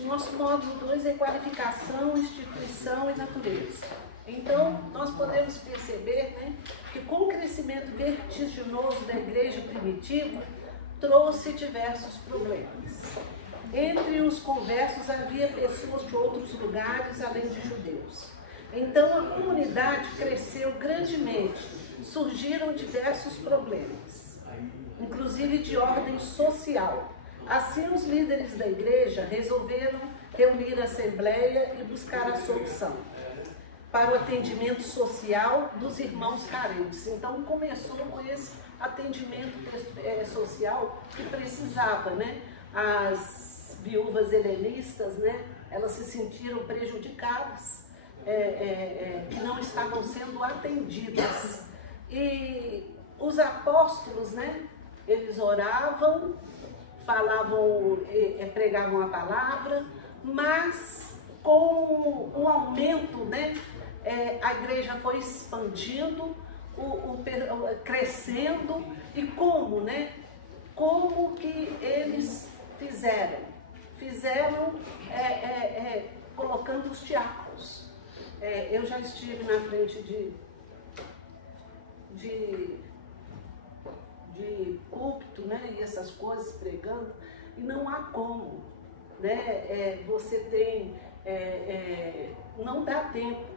O nosso módulo 2 é qualificação, instituição e natureza. Então, nós podemos perceber, né, que com o crescimento vertiginoso da igreja primitiva, trouxe diversos problemas. Entre os conversos havia pessoas de outros lugares, além de judeus. Então, a comunidade cresceu grandemente, surgiram diversos problemas, inclusive de ordem social. Assim, os líderes da igreja resolveram reunir a assembleia e buscar a solução para o atendimento social dos irmãos carentes. Então, começou com esse atendimento social que precisava, né? As viúvas helenistas, né? Elas se sentiram prejudicadas, que não estavam sendo atendidas. E os apóstolos, né? Eles oravam, falavam, pregavam a palavra, mas com o aumento, né? A igreja foi expandindo, crescendo. E como, né? Como que eles fizeram? Fizeram colocando os diáconos. Eu já estive na frente de púlpito, né? E essas coisas, pregando, e não há como, né? Você tem, não dá tempo.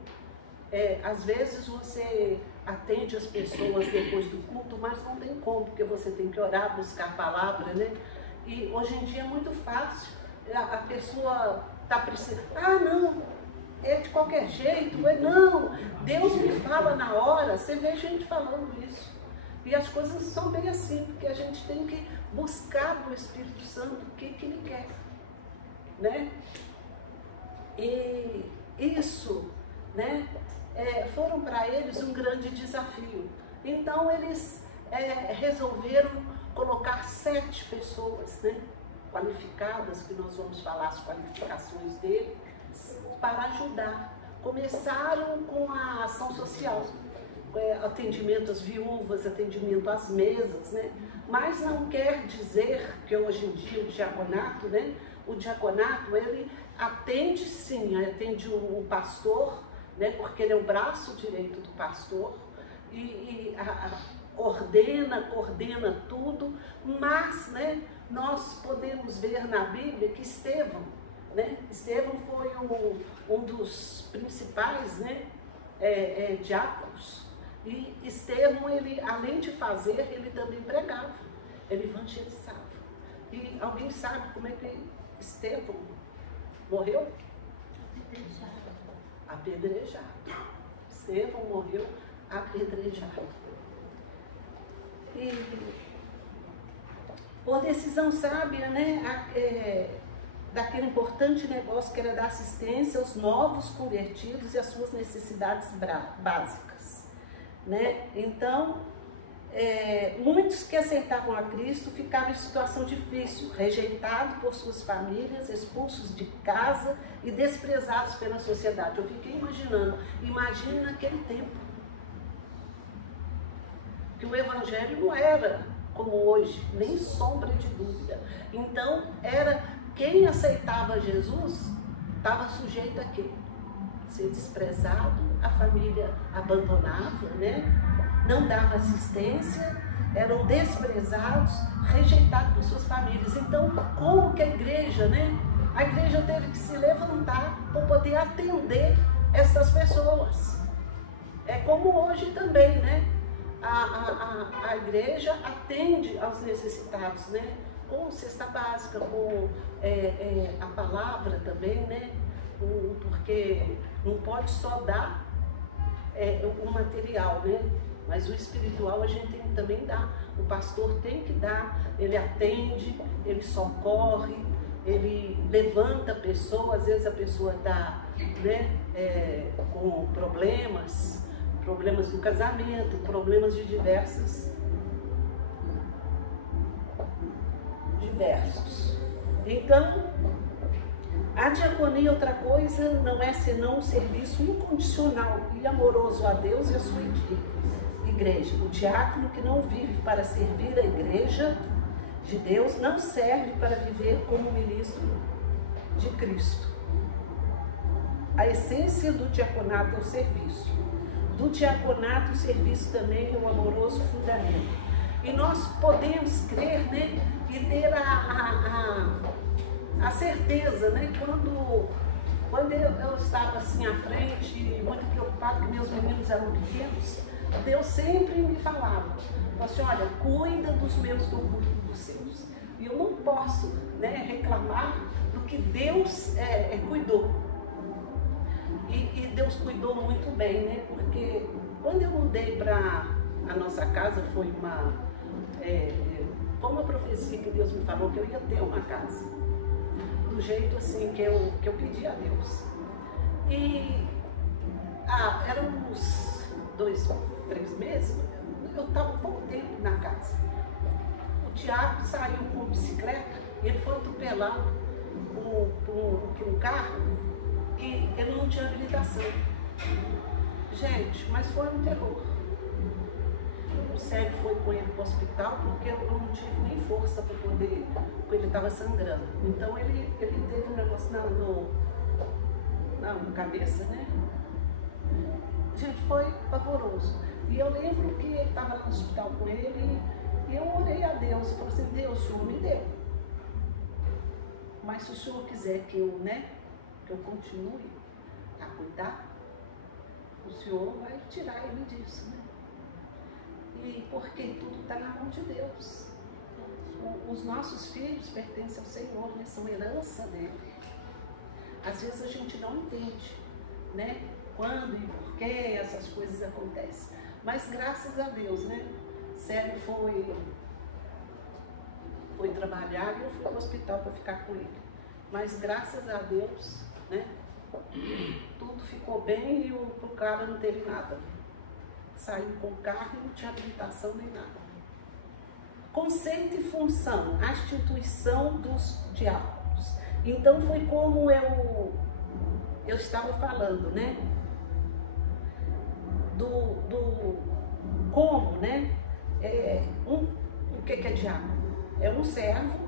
Às vezes você atende as pessoas depois do culto, mas não tem como, porque você tem que orar, buscar a palavra, né? E hoje em dia é muito fácil, a pessoa está precisando, não, é de qualquer jeito, não, Deus me fala na hora. Você vê gente falando isso. E as coisas são bem assim, porque a gente tem que buscar do Espírito Santo o que Ele quer, né? E isso, né? Foram para eles um grande desafio. Então eles resolveram colocar 7 pessoas, né, qualificadas, que nós vamos falar as qualificações deles, para ajudar. Começaram com a ação social, atendimento às viúvas, atendimento às mesas, né? Mas não quer dizer que hoje em dia o diaconato, né? O diaconato, ele atende sim, atende o pastor, né? Porque ele é o braço direito do pastor e coordena tudo, mas, né, nós podemos ver na Bíblia que Estevão, né? Estevão foi um dos principais, né, diáconos. E Estevão, ele, além de fazer, ele também pregava, ele evangelizava. E alguém sabe como é que Estevão morreu? Apedrejado. Estevão morreu apedrejado. E por decisão sábia, né, daquele importante negócio que era dar assistência aos novos convertidos e às suas necessidades básicas, né? Então, muitos que aceitavam a Cristo ficavam em situação difícil, rejeitados por suas famílias, expulsos de casa e desprezados pela sociedade. Eu fiquei imaginando, imagine naquele tempo, que o Evangelho não era como hoje, nem sombra de dúvida. Então, quem aceitava Jesus estava sujeito a quê? Ser desprezado, a família abandonava, né? Não dava assistência, eram desprezados, rejeitados por suas famílias. Então, como que a igreja, né? A igreja teve que se levantar para poder atender essas pessoas. É como hoje também, né? A igreja atende aos necessitados, né? Com cesta básica, com a palavra também, né? Porque não pode só dar o material, né? Mas o espiritual a gente tem que também dar. O pastor tem que dar, ele atende, ele socorre, ele levanta a pessoa. Às vezes a pessoa está, né, com problemas do casamento, problemas de diversos. Então, a diaconia, outra coisa, não é senão um serviço incondicional e amoroso a Deus e a sua igreja. O diácono que não vive para servir a igreja de Deus não serve para viver como ministro de Cristo. A essência do diaconato é o serviço. Do diaconato, o serviço também é um amoroso fundamento. E nós podemos crer, né, e ter a certeza, né, quando eu estava assim à frente, muito preocupado que meus meninos eram pequenos, Deus sempre me falava assim, olha, cuida dos meus que eu cuido dos seus. E eu não posso, né, reclamar do que Deus cuidou. E Deus cuidou muito bem, né? Porque quando eu mudei para a nossa casa, foi uma profecia que Deus me falou que eu ia ter uma casa. Do jeito assim que eu pedi a Deus. E eram uns 2, 3 meses, eu estava pouco tempo na casa. O Tiago saiu com bicicleta e ele foi atropelado por um carro que ele não tinha habilitação. Gente, mas foi um terror. O Sérgio foi com ele para o hospital porque eu não tive nem força para poder, porque ele estava sangrando. Então ele teve um negócio na cabeça, né? Gente, foi pavoroso. E eu lembro que ele estava no hospital com ele e eu orei a Deus. Eu falei assim, Deus, o Senhor me deu. Mas se o Senhor quiser que eu continue a cuidar, o Senhor vai tirar ele disso, né? E porque tudo está na mão de Deus. Os nossos filhos pertencem ao Senhor, né? São herança dele. Às vezes a gente não entende, né? Quando e por que essas coisas acontecem. Mas graças a Deus, né? Sérgio foi trabalhar e eu fui ao hospital para ficar com ele. Mas graças a Deus, né? Tudo ficou bem e o cara não teve nada. Saiu com o carro e não tinha habilitação nem nada. Conceito e função, a instituição dos diáconos. Então foi como eu estava falando, né? Como, né? O que é diácono? É um servo,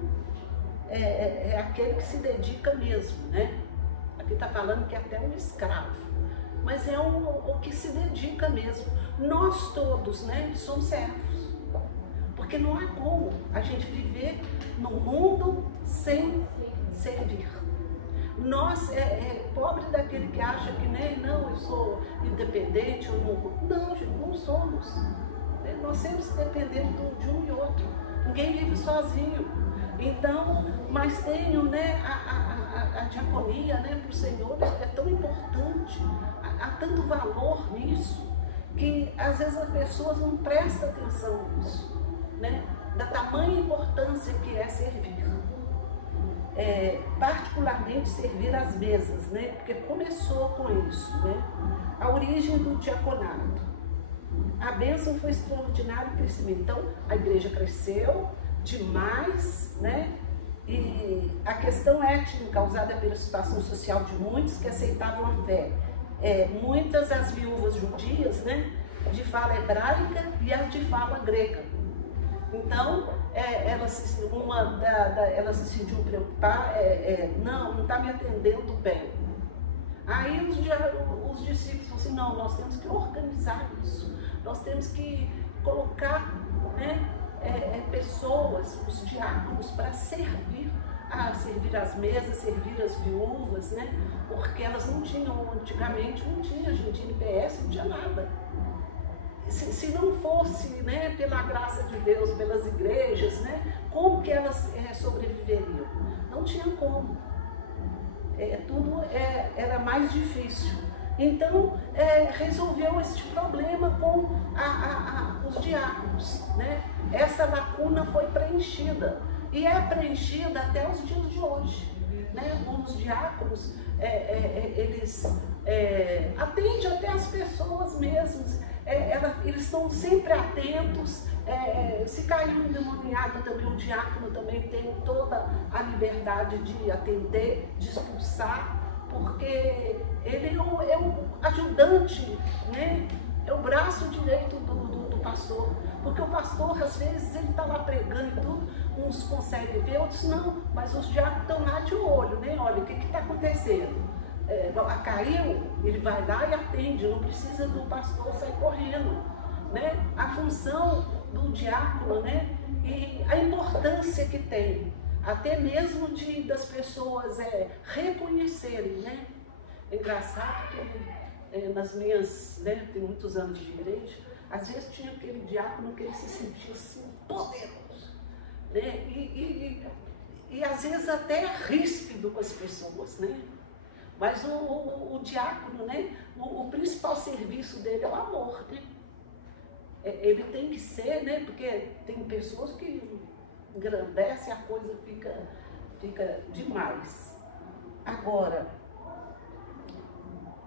é aquele que se dedica mesmo, né? Aqui está falando que é até um escravo, mas é o que se dedica mesmo. Nós todos, né, somos servos, porque não há como a gente viver no mundo sem servir. Nós, pobre daquele que acha que nem, não, eu sou independente, eu não, gente, não somos. Nós sempre dependemos de um e outro. Ninguém vive sozinho. Então, mas tenho, né, a diaconia, né, para o Senhor é tão importante, há tanto valor nisso, que às vezes as pessoas não prestam atenção nisso, né, da tamanha importância que é servir. Particularmente servir às mesas, né, porque começou com isso, né, a origem do diaconato. A bênção foi extraordinária em crescimento. Então, a igreja cresceu demais, né? E a questão étnica causada pela situação social de muitos que aceitavam a fé. Muitas as viúvas judias, né? De fala hebraica e as de fala grega. Então, ela se sentiu preocupada, não está me atendendo bem. Aí os discípulos falaram assim, não, nós temos que organizar isso. Nós temos que colocar, né, pessoas, os diáconos, para servir as mesas, servir as viúvas, né? Porque elas não tinham, antigamente não tinha, gente, NPS, não tinha nada. Se não fosse, né, pela graça de Deus, pelas igrejas, né, como que elas sobreviveriam? Não tinha como. Tudo era mais difícil. Então, resolveu esse problema com os diáconos, né? Essa lacuna foi preenchida e é preenchida até os dias de hoje, né? Os diáconos, eles atendem até as pessoas mesmas, eles estão sempre atentos. Se caiu um endemoniado também, o diácono também tem toda a liberdade de atender, de expulsar, porque ele é o ajudante, né? É o braço direito do pastor, porque o pastor, às vezes, ele está lá pregando e tudo, uns conseguem ver, outros não, mas os diáconos estão lá de olho, né? Olha, o que está acontecendo? Caiu, ele vai lá e atende, não precisa do pastor sair correndo, né? A função do diácono, né? E a importância que tem, até mesmo das pessoas reconhecerem, né? É engraçado que nas minhas, né, tem muitos anos de igreja, às vezes tinha aquele diácono que ele se sentia assim, poderoso, né? E às vezes até ríspido com as pessoas, né? Mas o diácono, né, o principal serviço dele é o amor, né? Ele tem que ser, né, porque tem pessoas que engrandecem, a coisa fica demais. Agora,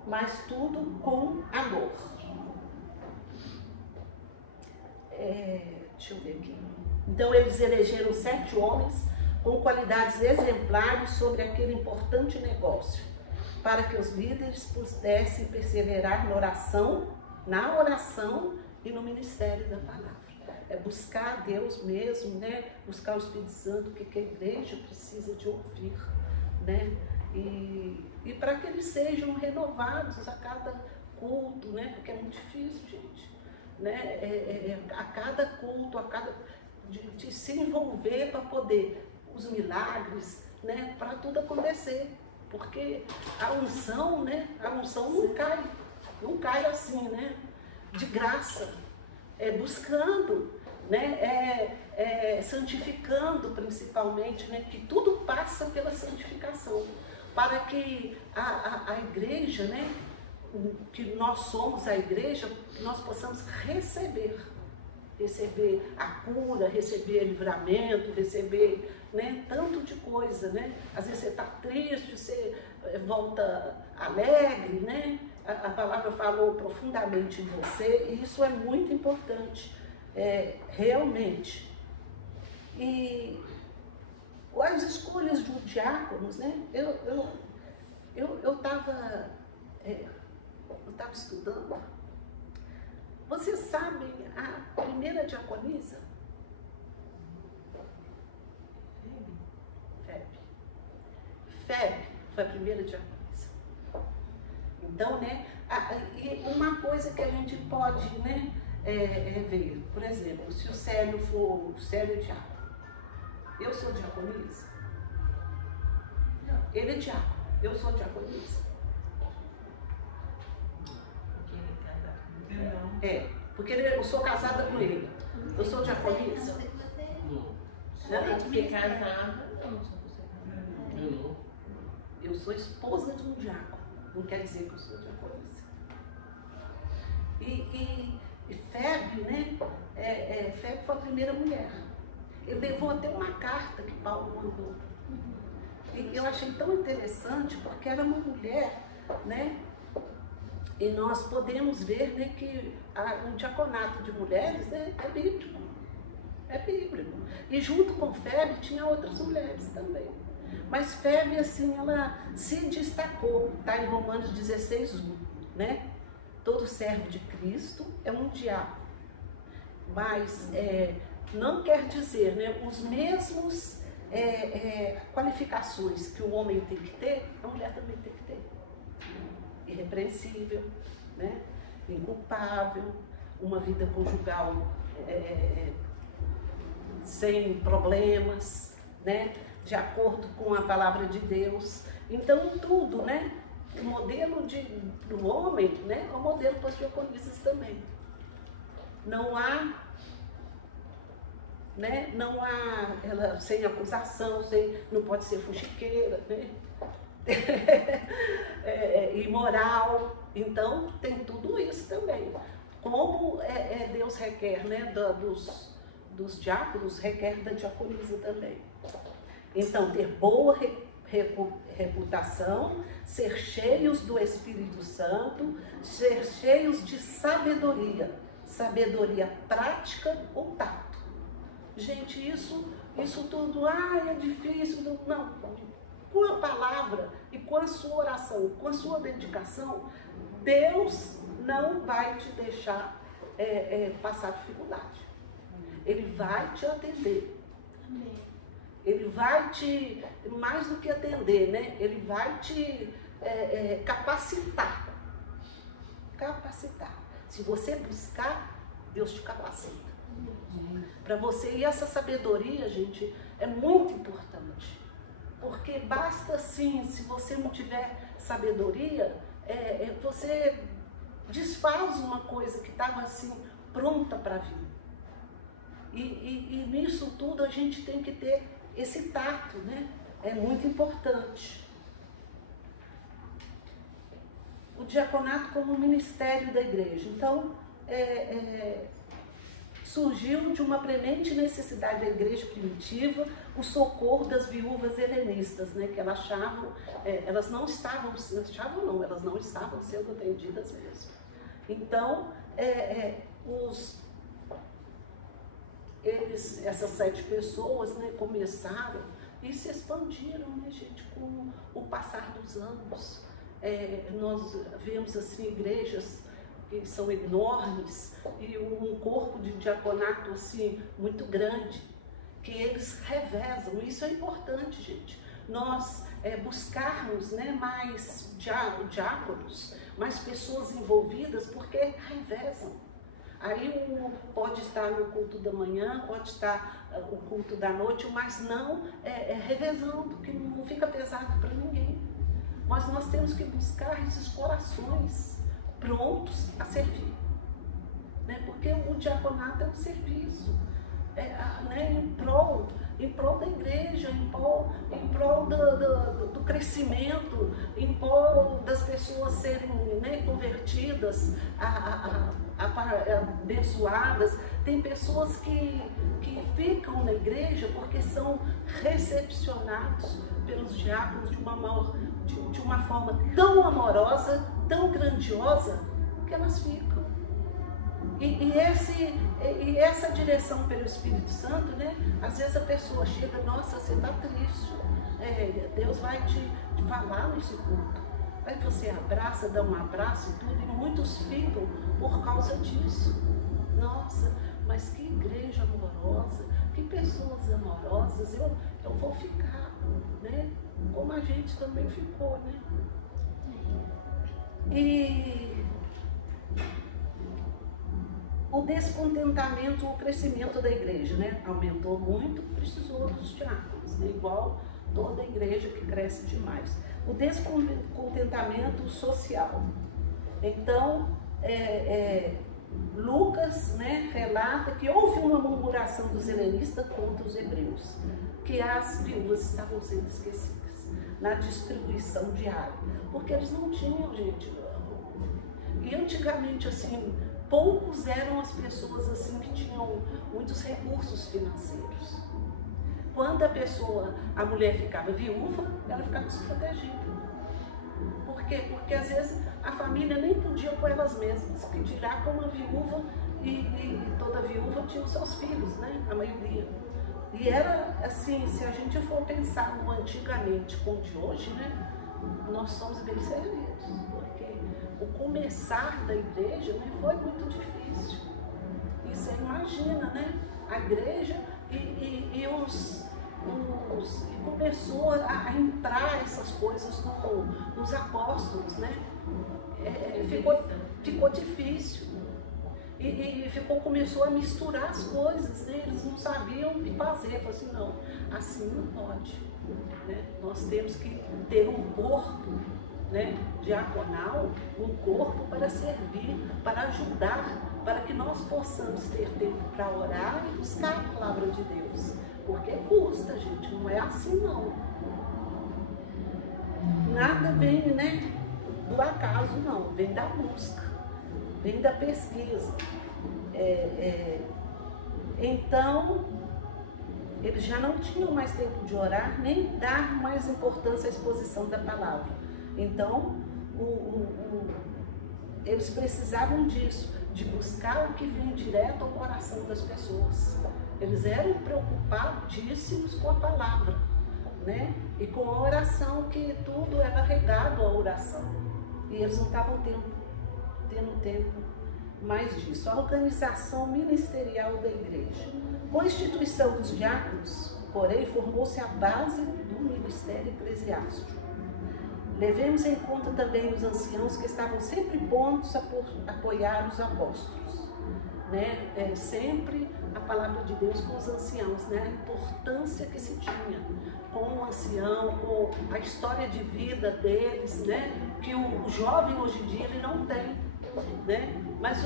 mas tudo com amor. Deixa eu ver aqui. Então eles elegeram 7 homens com qualidades exemplares sobre aquele importante negócio, para que os líderes pudessem perseverar na oração e no ministério da palavra. É buscar a Deus mesmo, né? Buscar o Espírito Santo, que a igreja precisa de ouvir, né? E para que eles sejam renovados a cada culto, né? Porque é muito difícil, gente, né? A cada culto, de se envolver para poder os milagres, né? Para tudo acontecer, porque a unção, né? A unção não cai assim, né? De graça, buscando, né? Santificando principalmente, né? Que tudo passa pela santificação, para que a igreja, né? Que nós somos a igreja, que nós possamos receber a cura, receber livramento, receber, né, tanto de coisa, né? Às vezes você está triste, você volta alegre, né? A palavra falou profundamente em você, e isso é muito importante, realmente. E as escolhas de diáconos, né? Eu estava estudando. Vocês sabem a primeira diaconisa? Febe foi a primeira diaconisa. Então, né? E uma coisa que a gente pode, né, ver, por exemplo, se o Célio é diácono, eu sou diaconisa? Ele é diácono, eu sou diaconisa? Porque eu sou casada com ele. Eu sou diaconisa? Não. Porque casada, não. Eu sou esposa de um diácono. Não quer dizer que eu sou diaconisa. E Febe, né? Febe foi a primeira mulher. Ele levou até uma carta que Paulo mandou. E eu achei tão interessante, porque era uma mulher, né? E nós podemos ver, né, que o diaconato de mulheres, né, é bíblico. É bíblico. E junto com Febe tinha outras mulheres também. Mas Febe, assim, ela se destacou, está em Romanos 16:1, né? Todo servo de Cristo é um diácono. Mas não quer dizer, né, os mesmos qualificações que o homem tem que ter, a mulher também tem que ter. Irrepreensível, né? Inculpável, uma vida conjugal sem problemas, né? De acordo com a palavra de Deus. Então, tudo, né? O modelo do homem, né? É o modelo para as diaconisas também. Não há, né? Não há ela sem acusação, não pode ser fuxiqueira, né? Imoral. Então tem tudo isso também. Como Deus requer, né, dos diáconos, requer da diaconisa também. Então, ter boa reputação, ser cheios do Espírito Santo, ser cheios de sabedoria prática ou tato. Gente, isso tudo, é difícil, não. Com a palavra e com a sua oração, com a sua dedicação, Deus não vai te deixar passar dificuldade. Ele vai te atender. Ele vai te, mais do que atender, né? Ele vai te capacitar. Capacitar. Se você buscar, Deus te capacita. Para você, e essa sabedoria, gente, é muito importante. Porque basta assim, se você não tiver sabedoria, você desfaz uma coisa que estava assim, pronta para vir. E nisso tudo a gente tem que ter esse tato, né? É muito importante. O diaconato como ministério da igreja. Então, surgiu de uma premente necessidade da igreja primitiva o socorro das viúvas helenistas, né? Que elas achavam, elas não estavam sendo atendidas mesmo. Então, essas 7 pessoas, né, começaram e se expandiram, né, gente, com o passar dos anos. Nós vemos assim igrejas que são enormes e um corpo de diaconato assim muito grande, que eles revezam. Isso é importante, gente. Nós buscarmos, né, mais diáconos, mais pessoas envolvidas, porque revezam. Aí pode estar no culto da manhã, pode estar o culto da noite, mas não revezando, que não fica pesado para ninguém. Mas nós temos que buscar esses corações prontos a servir, né? Porque o diaconato é um serviço, né? em prol da igreja, em prol do crescimento, em prol das pessoas serem, né, convertidas, abençoadas. Tem pessoas que ficam na igreja porque são recepcionados pelos diáconos de uma forma tão amorosa, tão grandiosa, que elas ficam. E essa direção pelo Espírito Santo, né? Às vezes a pessoa chega, nossa, você está triste, Deus vai te falar nesse culto. Aí você abraça, dá um abraço e tudo, e muitos ficam por causa disso. Nossa, mas que igreja amorosa, que pessoas amorosas, eu vou ficar, né? Como a gente também ficou, né? E o descontentamento, o crescimento da igreja, né? Aumentou muito, precisou dos diáconos, né? Igual toda igreja que cresce demais. O descontentamento social. Então, Lucas, né, relata que houve uma murmuração dos helenistas contra os hebreus, que as viúvas estavam sendo esquecidas na distribuição diária, porque eles não tinham, gente. E antigamente, assim, poucos eram as pessoas assim que tinham muitos recursos financeiros. Quando a mulher ficava viúva, ela ficava desprotegida. Por quê? Porque às vezes a família nem podia por elas mesmas, que dirá com uma viúva, e toda viúva tinha os seus filhos, né? A maioria. E era assim, se a gente for pensar no antigamente com o de hoje, né? Nós somos bem servidos, porque o começar da igreja, né, foi muito difícil. E você imagina, né? A igreja e começou a entrar essas coisas nos apóstolos, né? Ficou difícil. E começou a misturar as coisas, né? Eles não sabiam o que fazer. Falaram assim, não, assim não pode, né? Nós temos que ter um corpo, né, diaconal, um corpo para servir, para ajudar, para que nós possamos ter tempo para orar e buscar a palavra de Deus. Porque custa, gente, não é assim não. Nada vem, né, do acaso não, vem da busca, vem da pesquisa. Então, eles já não tinham mais tempo de orar, nem dar mais importância à exposição da palavra. Então, eles precisavam disso, de buscar o que vinha direto ao coração das pessoas. Eles eram preocupadíssimos com a palavra, né? E com a oração, que tudo era regado à oração. E eles não estavam tendo tempo mais disso, a organização ministerial da igreja. Com a instituição dos diáconos, porém, formou-se a base do ministério eclesiástico. Levemos em conta também os anciãos que estavam sempre prontos a apoiar os apóstolos. Né? Sempre a palavra de Deus com os anciãos, né? A importância que se tinha com o ancião, com a história de vida deles, né? Que o jovem hoje em dia ele não tem, né? Mas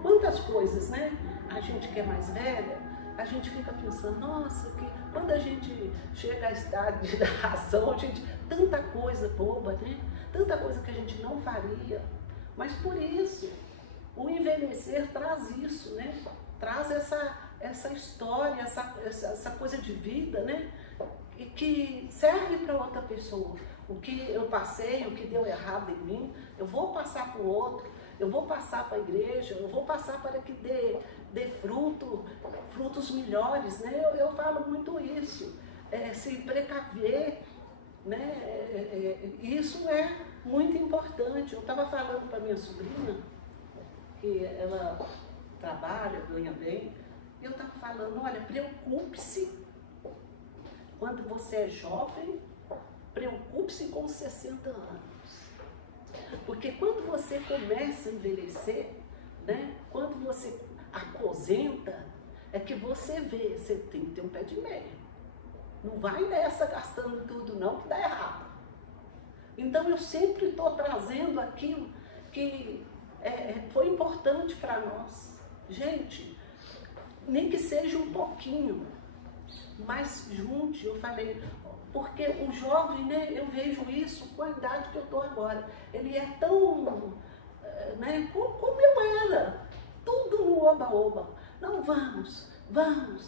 quantas coisas, né? A gente que é mais velha, a gente fica pensando, nossa, que quando a gente chega à idade da razão, a gente, tanta coisa boba, né? Tanta coisa que a gente não faria, mas por isso o envelhecer traz isso, né? Traz essa história, essa coisa de vida, né? E que serve para outra pessoa. O que eu passei, o que deu errado em mim, eu vou passar para o outro, eu vou passar para a igreja, eu vou passar para que dê frutos melhores, né? Eu falo muito isso, se precaver, né? Isso é muito importante. Eu estava falando para minha sobrinha, que ela trabalha, ganha bem, e eu estava falando, olha, preocupe-se quando você é jovem, preocupe-se com os 60 anos. Porque quando você começa a envelhecer, né, quando você aposenta, é que você vê, você tem que ter um pé de meia. Não vai nessa gastando tudo não, que dá errado. Então eu sempre estou trazendo aquilo que foi importante para nós. Gente, nem que seja um pouquinho, mas junte, eu falei, porque o jovem, né, eu vejo isso com a idade que eu estou agora, ele é tão, né, como eu era, tudo no oba-oba. Não, vamos,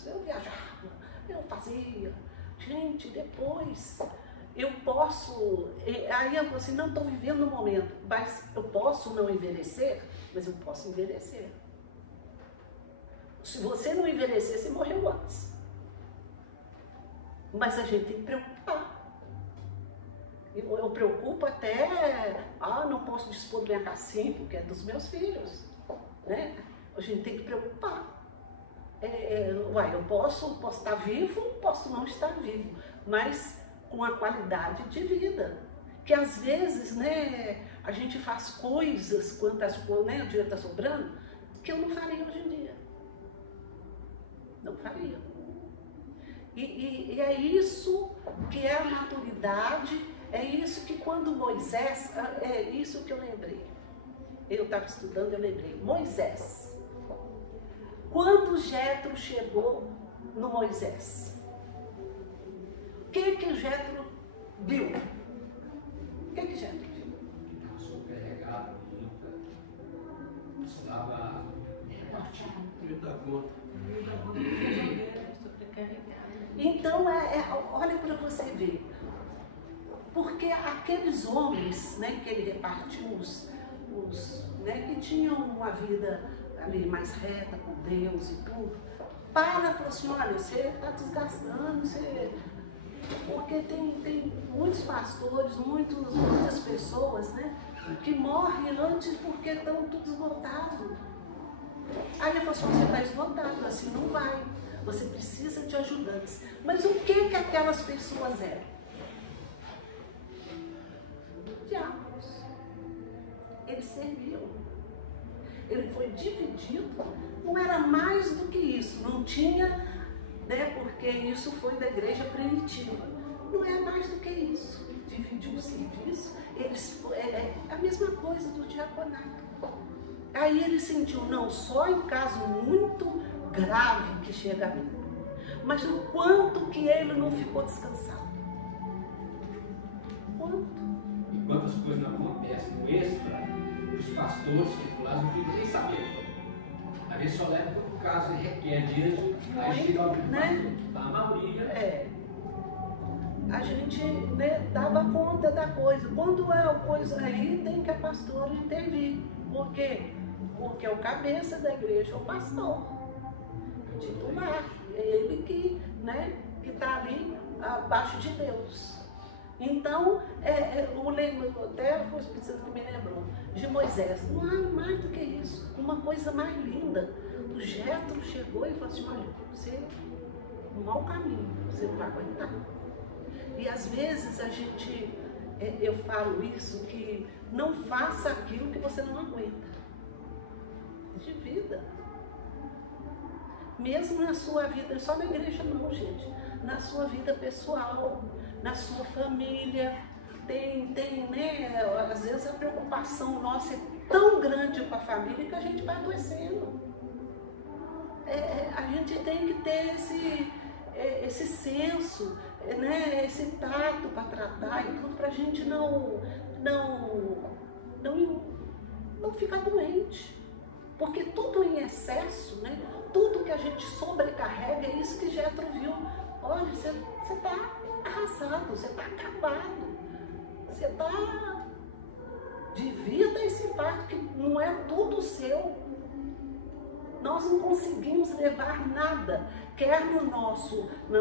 eu viajava, eu fazia. Gente, depois eu posso, aí eu assim, não estou vivendo no momento, mas eu posso não envelhecer, mas eu posso envelhecer. Se você não envelhecer, você morreu antes. Mas a gente tem que preocupar. Eu preocupo até, não posso dispor do minha cassinha, porque é dos meus filhos, né? A gente tem que preocupar. Eu posso estar vivo, posso não estar vivo, mas com a qualidade de vida. Que às vezes, né, a gente faz coisas, quantas coisas, né, o dinheiro está sobrando, que eu não faria hoje em dia. Não faria. E é isso que é a maturidade, é isso que quando Moisés, é isso que eu lembrei. Eu estava estudando, eu lembrei. Moisés. Quando Jétro chegou no Moisés, o que Jétro viu? O que Jétro viu? Sobrecarregado, estava repartido. Então, olha para você ver, porque aqueles homens, né, que ele repartiu, né, que tinham uma vida ali mais reta com Deus e tudo, falou assim, olha, você está desgastando, porque tem muitos pastores, muitas pessoas, né, que morrem antes porque estão tudo esgotados. Aí ele falou assim, você está esgotado, assim não vai. Você precisa de ajudantes. Mas o que aquelas pessoas eram? Diáconos. Eles serviam. Ele foi dividido, não era mais do que isso. Não tinha, né, porque isso foi da igreja primitiva. Não é mais do que isso. Dividiu o serviço. É a mesma coisa do diaconato. Aí ele sentiu, não só em caso muito grave que chega a mim, mas o quanto que ele não ficou descansado. Quanto? E quantas coisas não acontecem no extra, os pastores seculares não ficam nem sabendo. A gente só leva para o caso e requer mesmo, aí chega algum né? A maioria. A gente, né, dava conta da coisa. Quando é uma coisa aí, tem que a pastora intervir. Por quê? Porque é o cabeça da igreja, é o pastor, o titular, é ele que, né, que está ali abaixo de Deus. Então, Até foi o Espírito Santo que me lembrou, de Moisés. Não há mais do que isso. Uma coisa mais linda. O Jétro chegou e falou assim, olha, você no mau caminho, você não vai aguentar. E às vezes eu falo isso, que não faça aquilo que você não aguenta. De vida. Mesmo na sua vida, só na igreja não, gente. Na sua vida pessoal, na sua família. Né? Às vezes a preocupação nossa é tão grande com a família que a gente vai adoecendo. A gente tem que ter esse senso, né? Esse tato para tratar e tudo, para a gente não ficar doente. Porque tudo em excesso, né? Tudo que a gente sobrecarrega, é isso que Jétro viu. Olha, você está arrasado, você está acabado. Você está... Divida esse fato que não é tudo seu. Nós não conseguimos levar nada, quer na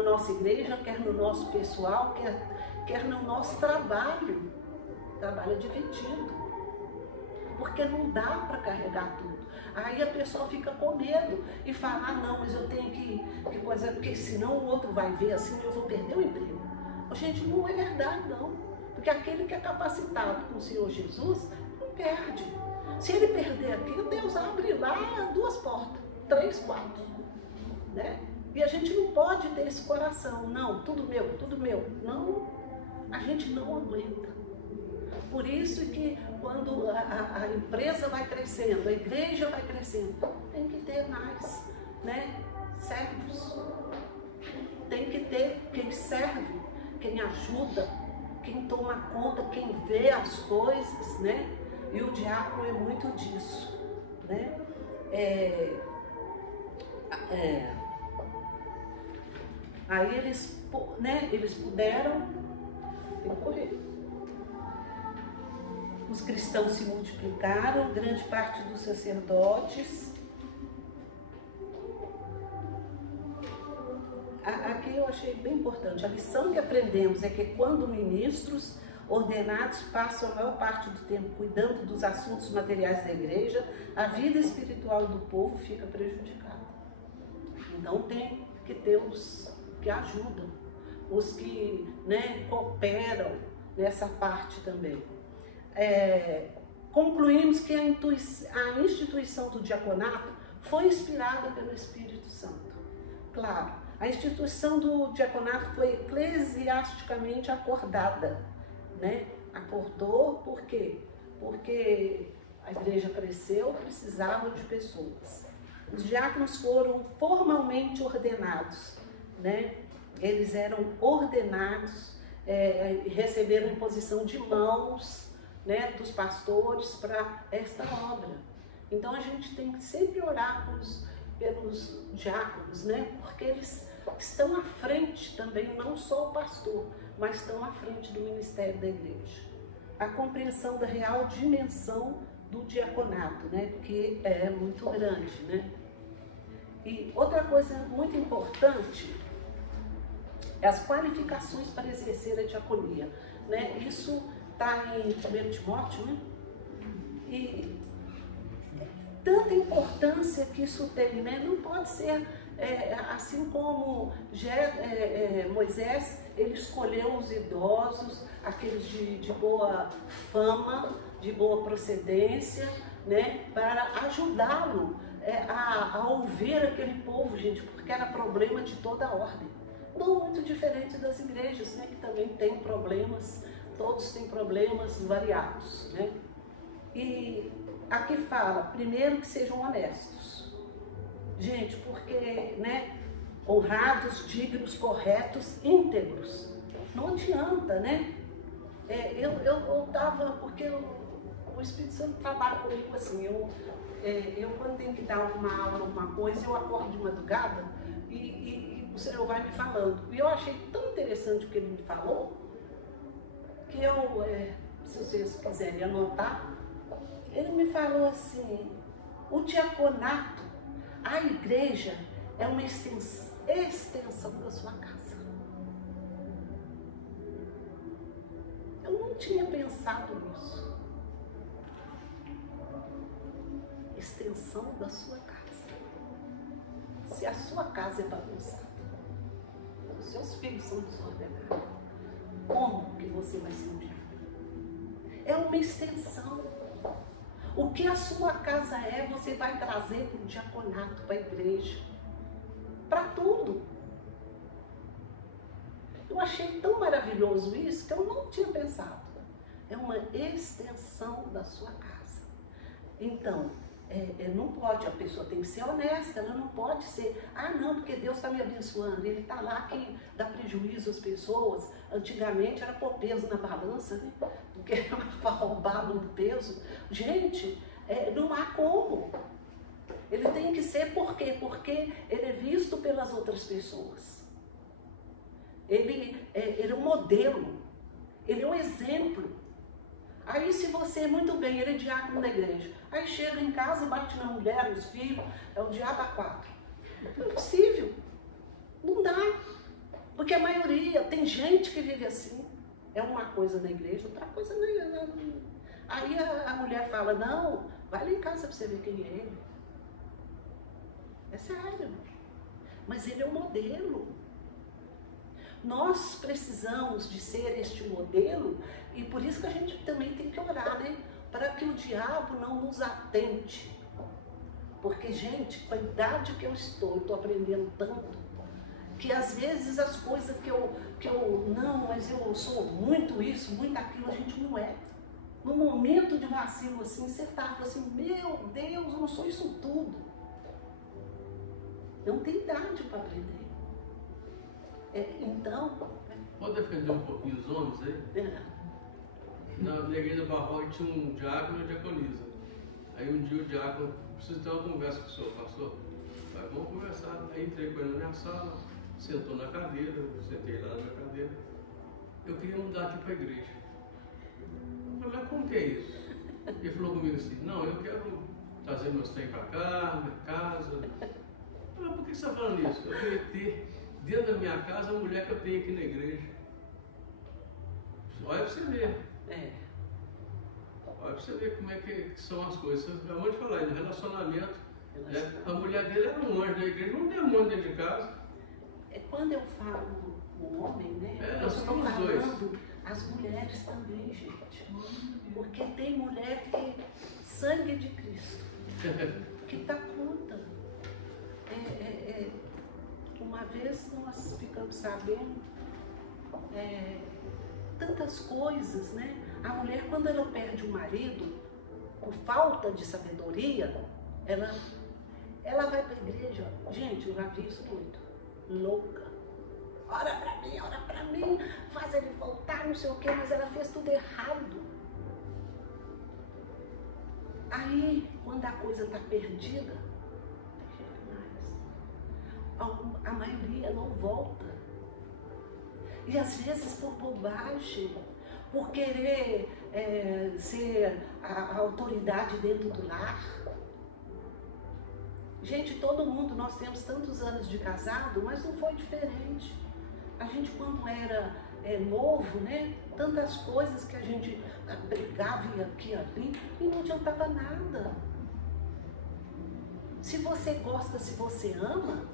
nossa igreja, quer no nosso pessoal, quer no nosso trabalho. Trabalho é dividido. Porque não dá para carregar tudo. Aí a pessoa fica com medo e fala, ah não, mas eu tenho que coisa, porque senão o outro vai ver assim, eu vou perder o emprego. Gente, não é verdade não. Porque aquele que é capacitado com o Senhor Jesus, não perde. Se ele perder aquilo, Deus abre lá 2 portas, 3, 4. Né? E a gente não pode ter esse coração. Não, tudo meu, tudo meu. Não, a gente não aguenta. Por isso que quando a empresa vai crescendo, a igreja vai crescendo, tem que ter mais, né? Servos. Tem que ter quem serve, quem ajuda, quem toma conta, quem vê as coisas, né? E o diácono é muito disso, né? Aí eles puderam correr. Os cristãos se multiplicaram, grande parte dos sacerdotes. Aqui eu achei bem importante. A lição que aprendemos é que quando ministros ordenados passam a maior parte do tempo cuidando dos assuntos materiais da igreja, a vida espiritual do povo fica prejudicada. Então tem que ter os que ajudam, os que, né, cooperam nessa parte também. Concluímos que a instituição do diaconato foi inspirada pelo Espírito Santo. Claro, a instituição do diaconato foi eclesiasticamente acordada, né? Acordou por quê? Porque a igreja cresceu, precisava de pessoas. Os diáconos foram formalmente ordenados, né? Eles eram ordenados, receberam imposição de mãos, né, dos pastores para esta obra. Então a gente tem que sempre orar pelos diáconos, né? Porque eles estão à frente também, não só o pastor, mas estão à frente do ministério da igreja. A compreensão da real dimensão do diaconato, né? Que é muito grande, né? E outra coisa muito importante é as qualificações para exercer a diaconia, né? Isso está em 1 Timóteo, né? E tanta importância que isso tem, né? Não pode ser assim como Moisés, ele escolheu os idosos, aqueles de boa fama, de boa procedência, né? Para ajudá-lo a ouvir aquele povo, gente, porque era problema de toda a ordem. Não muito diferente das igrejas, né? Que também tem problemas. Todos têm problemas variados, né? E aqui fala, primeiro que sejam honestos. Gente, porque, né? Honrados, dignos, corretos, íntegros. Não adianta, né? Eu tava, porque o Espírito Santo trabalha comigo assim, eu quando tenho que dar uma aula, alguma coisa, eu acordo de madrugada e o Senhor vai me falando. E eu achei tão interessante o que ele me falou, que se vocês quiserem anotar, ele me falou assim, o diaconato, a igreja é uma extensão da sua casa. Eu não tinha pensado nisso. Extensão da sua casa. Se a sua casa é bagunçada, os seus filhos são desordenados, como que você vai ser um diabo? É uma extensão. O que a sua casa é, você vai trazer para o diaconato, para a igreja, para tudo. Eu achei tão maravilhoso isso que eu não tinha pensado. É uma extensão da sua casa. Então, não pode, a pessoa tem que ser honesta, ela não pode ser, não, porque Deus está me abençoando, Ele está lá que dá prejuízo às pessoas. Antigamente era pôr peso na balança, né? Porque era para roubar no peso. Gente, não há como. Ele tem que ser, por quê? Porque ele é visto pelas outras pessoas. Ele é um modelo, ele é um exemplo. Aí se você, muito bem, ele é diácono da igreja, aí chega em casa, bate na mulher, nos filhos, é o diabo a 4. Não é possível, não dá, porque a maioria, tem gente que vive assim, é uma coisa na igreja, outra coisa na... Aí a mulher fala, não, vai lá em casa para você ver quem é ele. É sério, mas ele é um modelo. Nós precisamos de ser este modelo e por isso que a gente também tem que orar, né? Para que o diabo não nos atente. Porque, gente, com a idade que eu estou aprendendo tanto, que às vezes as coisas que eu não, mas eu sou muito isso, muito aquilo, a gente não é. No momento de vacilo assim, você fala assim, meu Deus, eu não sou isso tudo. Não tem idade para aprender. Então... Pode defender um pouquinho os homens aí? Na igreja barroca tinha um diácono e uma diaconisa. Aí um dia o diácono, preciso ter uma conversa com o senhor, pastor. Aí vamos conversar. Aí entrei com ele na minha sala, sentou na cadeira, sentei lá na minha cadeira. Eu queria mudar aqui para a igreja. Eu falei, mas como que é isso? Ele falou comigo assim, não, eu quero trazer meus trem para cá, minha casa. Eu falei, por que você está falando isso? Eu queria ter dentro da minha casa a mulher que eu tenho aqui na igreja. Olha para você ver. Olha para você ver como é que são as coisas. Você acabou de falar, no relacionamento, a mulher dele era um anjo da igreja, não tem um demônio dentro de casa. Quando eu falo o homem, né? Nós somos dois. As mulheres também, gente. Porque tem mulher que sangue de Cristo, que dá conta. Uma vez nós ficamos sabendo tantas coisas, né? A mulher, quando ela perde o marido, por falta de sabedoria, ela vai para a igreja. Gente, eu já vi isso muito. Louca. Ora pra mim, faz ele voltar, não sei o quê, mas ela fez tudo errado. Aí, quando a coisa está perdida, a maioria não volta. E às vezes por bobagem, por querer ser a autoridade dentro do lar. Gente, todo mundo, nós temos tantos anos de casado, mas não foi diferente. A gente, quando era novo, né, tantas coisas que a gente brigava aqui e ali, e não adiantava nada. Se você gosta, se você ama,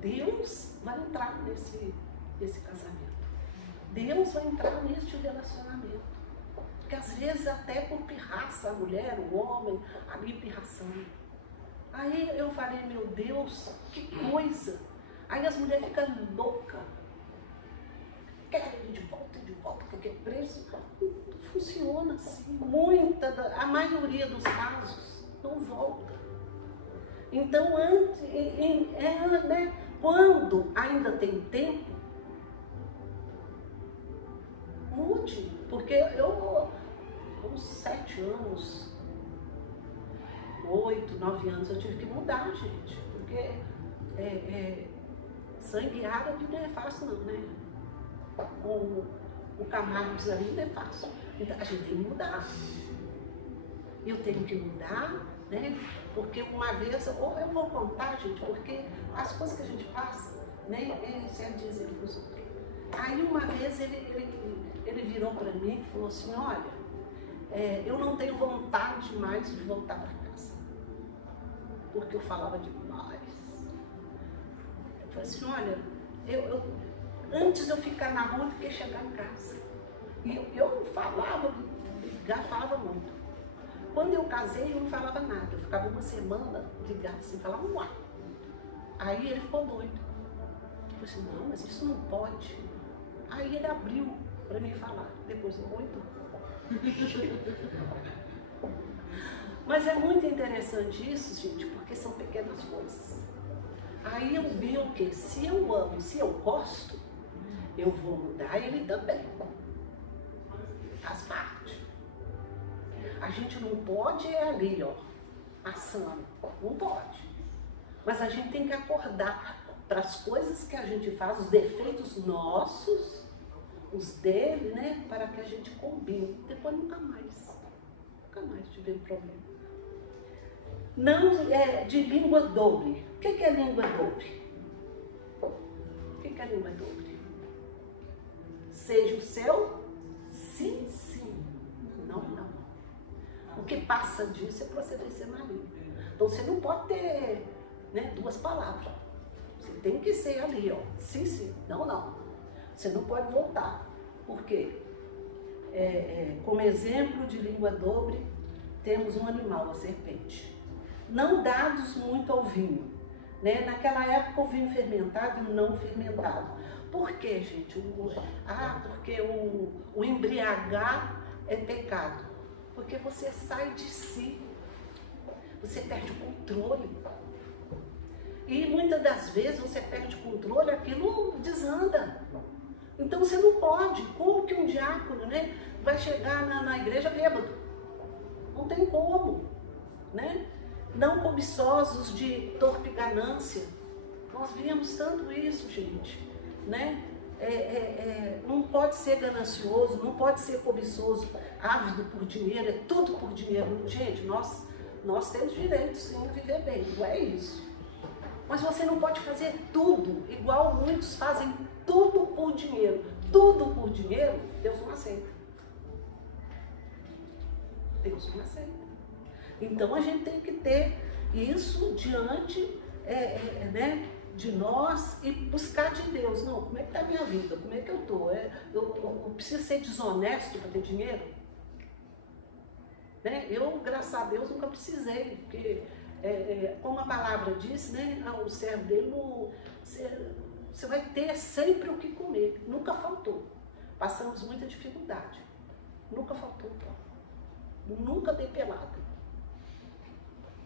Deus vai entrar nesse casamento. Deus vai entrar neste relacionamento. Porque às vezes até por pirraça, a mulher, o homem, ali pirraçando. Aí eu falei, meu Deus, que coisa. Aí as mulheres ficam loucas. Querem ir de volta, porque preço não funciona assim. A maioria dos casos não volta. Então, né, quando ainda tem tempo, mude. Porque eu, uns 7 anos, 8, 9 anos, eu tive que mudar, gente. Porque sangue árabe não é fácil não, né? O cannabis ali não é fácil. Então, a gente tem que mudar. Eu tenho que mudar, né? Porque uma vez, ou eu vou contar, gente, porque as coisas que a gente passa, né, serve de exemplo para os outros. Aí uma vez ele virou para mim e falou assim, olha, eu não tenho vontade mais de voltar para casa, porque eu falava demais. Eu falei assim, olha, antes eu ficar na rua do que chegar em casa. E eu falava, falava muito. Quando eu casei, eu não falava nada. Eu ficava uma semana ligada assim, falava um ar. Aí ele ficou doido. Eu falei assim, não, mas isso não pode. Aí ele abriu para mim falar. Depois de 8 anos. Mas é muito interessante isso, gente, porque são pequenas coisas. Aí eu vi o quê? Se eu amo, se eu gosto, eu vou mudar ele também. Faz parte. A gente não pode ali, ó, assando. Não pode. Mas a gente tem que acordar para as coisas que a gente faz, os defeitos nossos, os dele, né? Para que a gente combine. Depois nunca mais tivemos problema. Não é de língua dobre. O que é língua dobre? O que é língua dobre? Seja o seu sim, sim. Não, não. O que passa disso é procedência maligna. Então você não pode ter, né, 2 palavras. Você tem que ser ali, ó. Sim, sim. Não, não. Você não pode voltar. Por quê? Como exemplo de língua dobre, temos um animal, a serpente. Não dados muito ao vinho. Né? Naquela época o vinho fermentado e o não fermentado. Por quê, gente? Porque o embriagar é pecado. Porque você sai de si. Você perde o controle. E muitas das vezes você perde o controle, aquilo desanda. Então você não pode. Como que um diácono, né, vai chegar na igreja bêbado? Não tem como. Né? Não cobiçosos de torpe ganância. Nós víamos tanto isso, gente. Né? Não pode ser ganancioso, não pode ser cobiçoso, ávido por dinheiro, é tudo por dinheiro. Gente, nós temos direito sim a viver bem, não é isso. Mas você não pode fazer tudo, igual muitos fazem tudo por dinheiro. Tudo por dinheiro, Deus não aceita. Deus não aceita. Então a gente tem que ter isso diante né, de nós e buscar de Deus. Não, como é que está a minha vida? Como é que eu estou? Eu preciso ser desonesto para ter dinheiro? Né? Eu, graças a Deus, nunca precisei, porque, como a palavra diz, né, o servo dele, você vai ter sempre o que comer. Nunca faltou. Passamos muita dificuldade. Nunca faltou pão. Nunca dei pelada.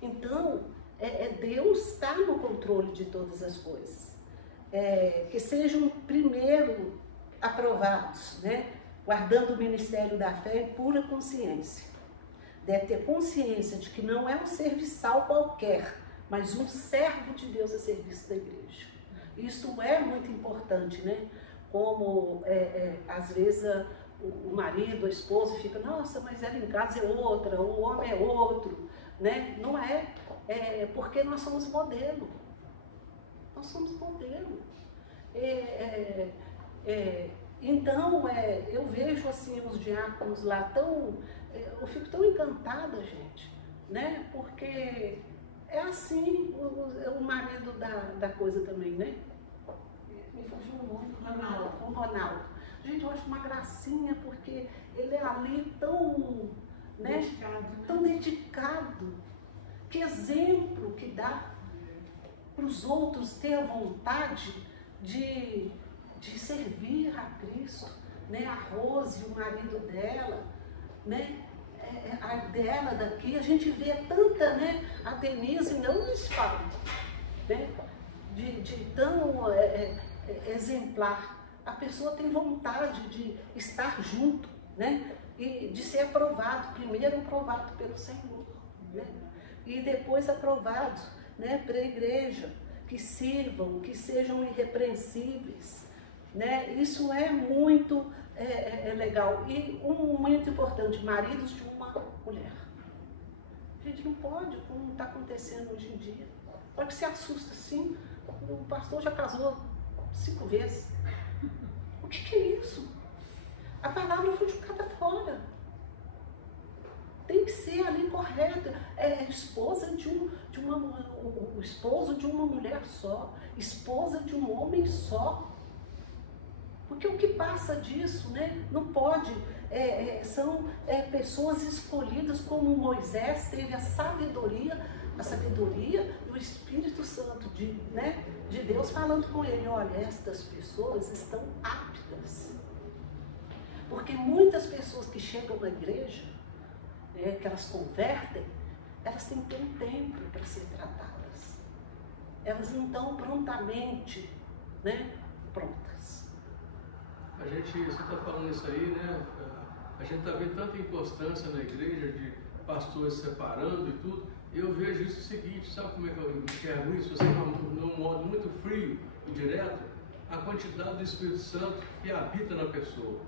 Então, Deus está no controle de todas as coisas. Que sejam primeiro aprovados, né? Guardando o ministério da fé em pura consciência. Deve ter consciência de que não é um serviçal qualquer, mas um servo de Deus a serviço da igreja. Isso é muito importante, né? Como, às vezes, o marido, a esposa fica, nossa, mas ela em casa é outra, o homem é outro, né? Não é, porque nós somos modelo. Nós somos modelo. Então, eu vejo assim os diáconos lá tão... eu fico tão encantada, gente, né? Porque é assim o marido da coisa também, né? Me fugiu o nome, o Ronaldo. Gente, eu acho uma gracinha, porque ele é ali tão, né, tão dedicado. Que exemplo que dá para os outros ter a vontade de servir a Cristo, né? A Rose, o marido dela, né? A dela daqui, a gente vê tanta, né? A Denise, não nos fala, né? De tão exemplar. A pessoa tem vontade de estar junto, né? E de ser aprovado, primeiro aprovado pelo Senhor, né? E depois aprovado, né, para a igreja, que sirvam, que sejam irrepreensíveis, né? Isso é muito legal. E muito importante, maridos de uma mulher. A gente não pode, como está acontecendo hoje em dia. Olha que se assusta assim, o pastor já casou 5 vezes. O que é isso? A palavra foi jogada fora. Tem que ser ali correta. É esposa o esposo de uma mulher só, esposa de um homem só. Porque o que passa disso, né? Não pode. São pessoas escolhidas, como Moisés teve a sabedoria e o Espírito Santo de Deus falando com ele: olha, estas pessoas estão aptas. Porque muitas pessoas que chegam na igreja, que elas convertem, elas têm que ter um tempo para ser tratadas. Elas não estão prontamente, prontas. Você está falando isso aí, né? A gente está vendo tanta inconstância na igreja de pastores separando e tudo. Eu vejo isso o seguinte, sabe como é que eu enxergo isso? Assim, num modo muito frio e direto, a quantidade do Espírito Santo que habita na pessoa.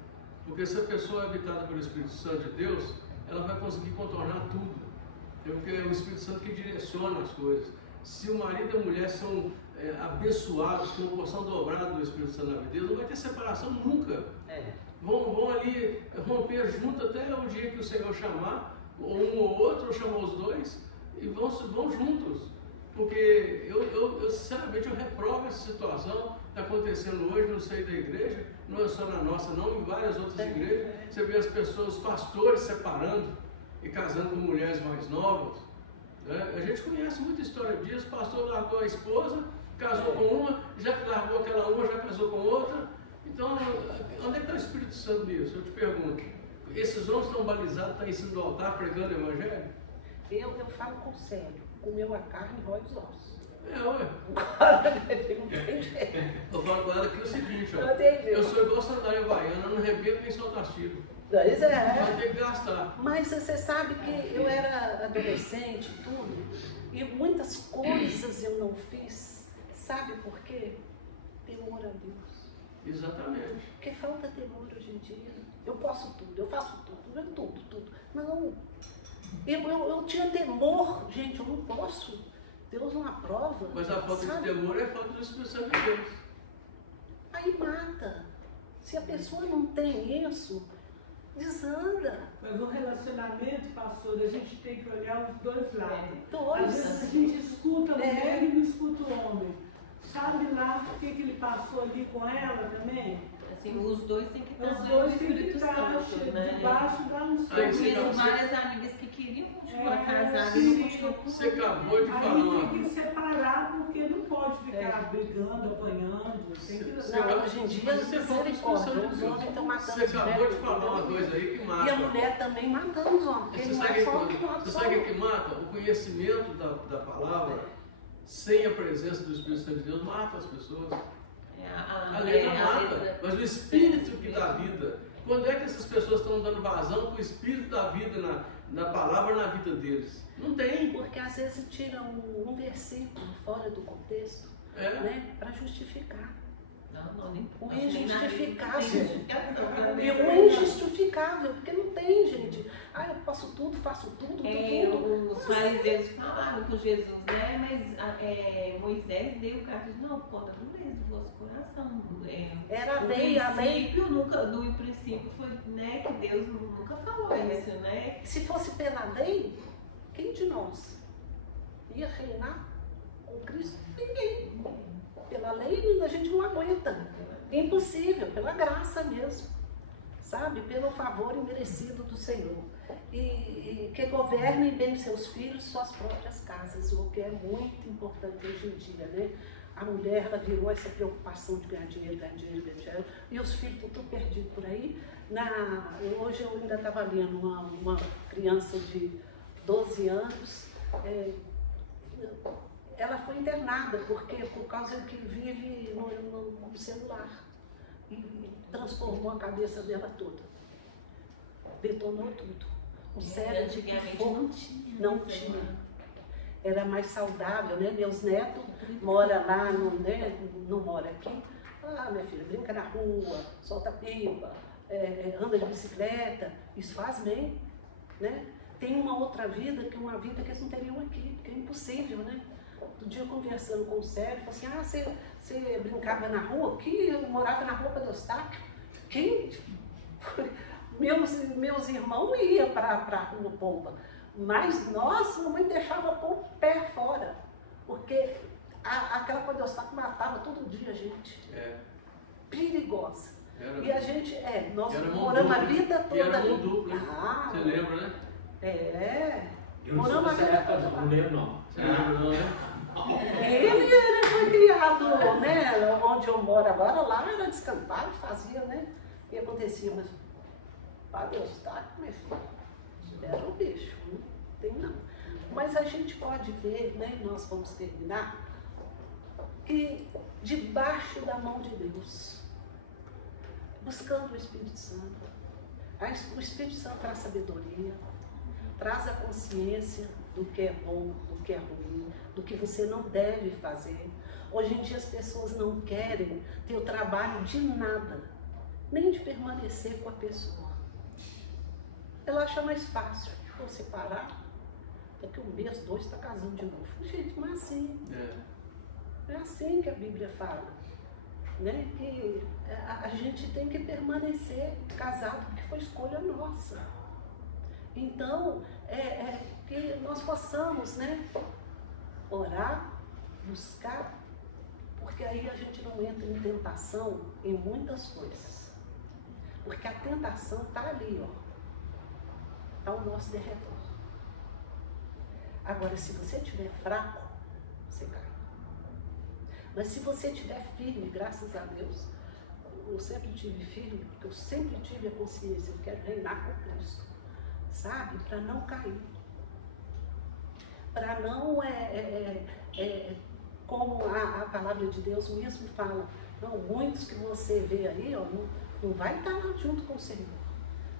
Porque se a pessoa é habitada pelo Espírito Santo de Deus, ela vai conseguir contornar tudo. Porque é o Espírito Santo que direciona as coisas. Se o marido e a mulher são abençoados com uma porção dobrada do Espírito Santo na vida deles, não vai ter separação nunca. Vão ali romper junto até o dia que o Senhor chamar, ou um ou outro, ou chamar os dois, e vão juntos. Porque eu sinceramente, eu reprovo essa situação que está acontecendo hoje no seio da igreja, não é só na nossa, não, em várias outras igrejas. Você vê as pessoas, os pastores separando e casando com mulheres mais novas. A gente conhece muita história disso. O pastor largou a esposa, casou com uma, já largou aquela uma, já casou com outra. Então, onde é que está o Espírito Santo nisso? Eu te pergunto. Esses homens estão balizados, estão em cima do altar pregando o Evangelho? Eu falo com sério. Comeu a carne, rói os ossos. Ué. Não tem jeito. Eu falo com ela aqui o seguinte, ó. Não tem jeito. Eu sou igual sandália havaiana, não rebento nem solto as tiras. Pois é. Vai ter que gastar. Mas você sabe que eu era adolescente e tudo, e muitas coisas eu não fiz. Sabe por quê? Temor a Deus. Exatamente. Porque falta temor hoje em dia. Eu posso tudo, eu faço tudo, tudo. Não. Eu tinha temor, gente, eu não posso. Deus não aprova. Mas a falta de temor é falta do Espírito Santo de Deus. Aí mata. Se a pessoa não tem isso, desanda. Mas no relacionamento, pastor, a gente tem que olhar os dois lados. Dois. Às vezes a gente escuta a mulher e não escuta o homem. Sabe lá o que ele passou ali com ela também? Assim, os dois têm que estar Os no dois têm que Espírito estar Santo, né? debaixo da unção. Aí Eu você conheço não- várias amigas que queriam continuar casadas sim. e não continuam com Você acabou de falar Aí uma tem que separar, porque não pode ficar brigando, apanhando. Tem que... Não, hoje em dia, Você falou do Espírito misericórdia, Santo de os Deus. homens estão matando Você as acabou mulheres. de falar uma coisa aí que mata. E a mulher também matando os homens, porque Você não sabe é só o um que, lado você só. sabe o que mata? O conhecimento da palavra, sem a presença do Espírito Santo de Deus, mata as pessoas. A letra mata, mas o Espírito que dá vida. Quando é que essas pessoas estão dando vazão com o Espírito da vida na palavra, na vida deles? Não tem. Porque às vezes tiram um versículo fora do contexto, para justificar. Não, nem O injustificável. Tem justificação. E o injustificável, porque não tem, gente. Eu posso tudo, faço tudo. Os fariseus falaram com Jesus, né? Mas Moisés deu o carta de não, conta do mesmo do vosso coração. Era a lei. No princípio foi, né, que Deus nunca falou isso, né? Se fosse pela lei, quem de nós ia reinar com Cristo? Ninguém. Pela lei a gente não aguenta. É impossível, pela graça mesmo. Sabe? Pelo favor imerecido do Senhor. E que governem bem seus filhos, suas próprias casas, o que é muito importante hoje em dia, né? A mulher, ela virou essa preocupação de ganhar dinheiro, e os filhos estão tudo perdidos por aí. Hoje eu ainda estava lendo uma criança de 12 anos, ela foi internada, por causa que vive no celular, e transformou a cabeça dela toda, detonou tudo. O cérebro Antigamente não tinha. Era mais saudável, né? Meus netos moram lá, não moram aqui. Minha filha, brinca na rua, solta pipa, anda de bicicleta, isso faz bem, né? Tem uma outra vida, que é uma vida que eles não teriam aqui, que é impossível, né? Outro dia conversando com o Sérgio, falou assim, você brincava na rua? Aqui eu morava na rua para Eustáquio. Quem? Meus irmãos iam para a rua Pomba, mas nós, mamãe deixava pôr o pé fora, porque aquela coisa que matava todo dia a gente. Perigosa. E a gente, nós moramos a vida toda. Era mão dupla, você lembra, né? Moramos a vida toda. Não lembro, não. Você lembra, não, né? Ele foi criado, né, onde eu moro agora, lá era descampado, fazia, né? E acontecia, mas para Deus, tá, meu filho, era um bicho, não tem não. Mas a gente pode ver, né, e nós vamos terminar, que debaixo da mão de Deus, buscando o Espírito Santo, o Espírito Santo traz sabedoria, traz a consciência do que é bom, do que é ruim, do que você não deve fazer. Hoje em dia as pessoas não querem ter o trabalho de nada, nem de permanecer com a pessoa. Ela acha mais fácil você parar, daqui um mês, 2, está casando de novo. Gente, não é assim. É assim que a Bíblia fala, né? Que a gente tem que permanecer casado, porque foi escolha nossa. Então, que nós possamos, né, orar, buscar, porque aí a gente não entra em tentação em muitas coisas. Porque a tentação está ali, ó, está ao nosso derredor. Agora, se você estiver fraco, você cai. Mas se você estiver firme, graças a Deus, eu sempre tive firme, porque eu sempre tive a consciência, eu quero reinar com Cristo, sabe? Para não cair. Para não, como a palavra de Deus mesmo fala, não, muitos que você vê aí, ó, não vai estar lá junto com o Senhor,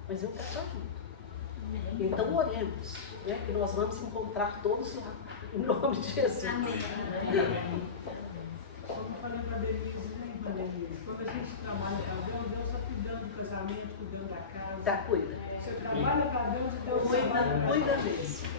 mas eu quero estar junto. Então oremos, né, que nós vamos encontrar todos lá, em nome de Jesus. Como eu falei para a Denise, quando a gente trabalha para Deus, Deus está cuidando do casamento, cuidando da casa. Tá, cuida. Você trabalha para Deus e Deus Cuida mesmo.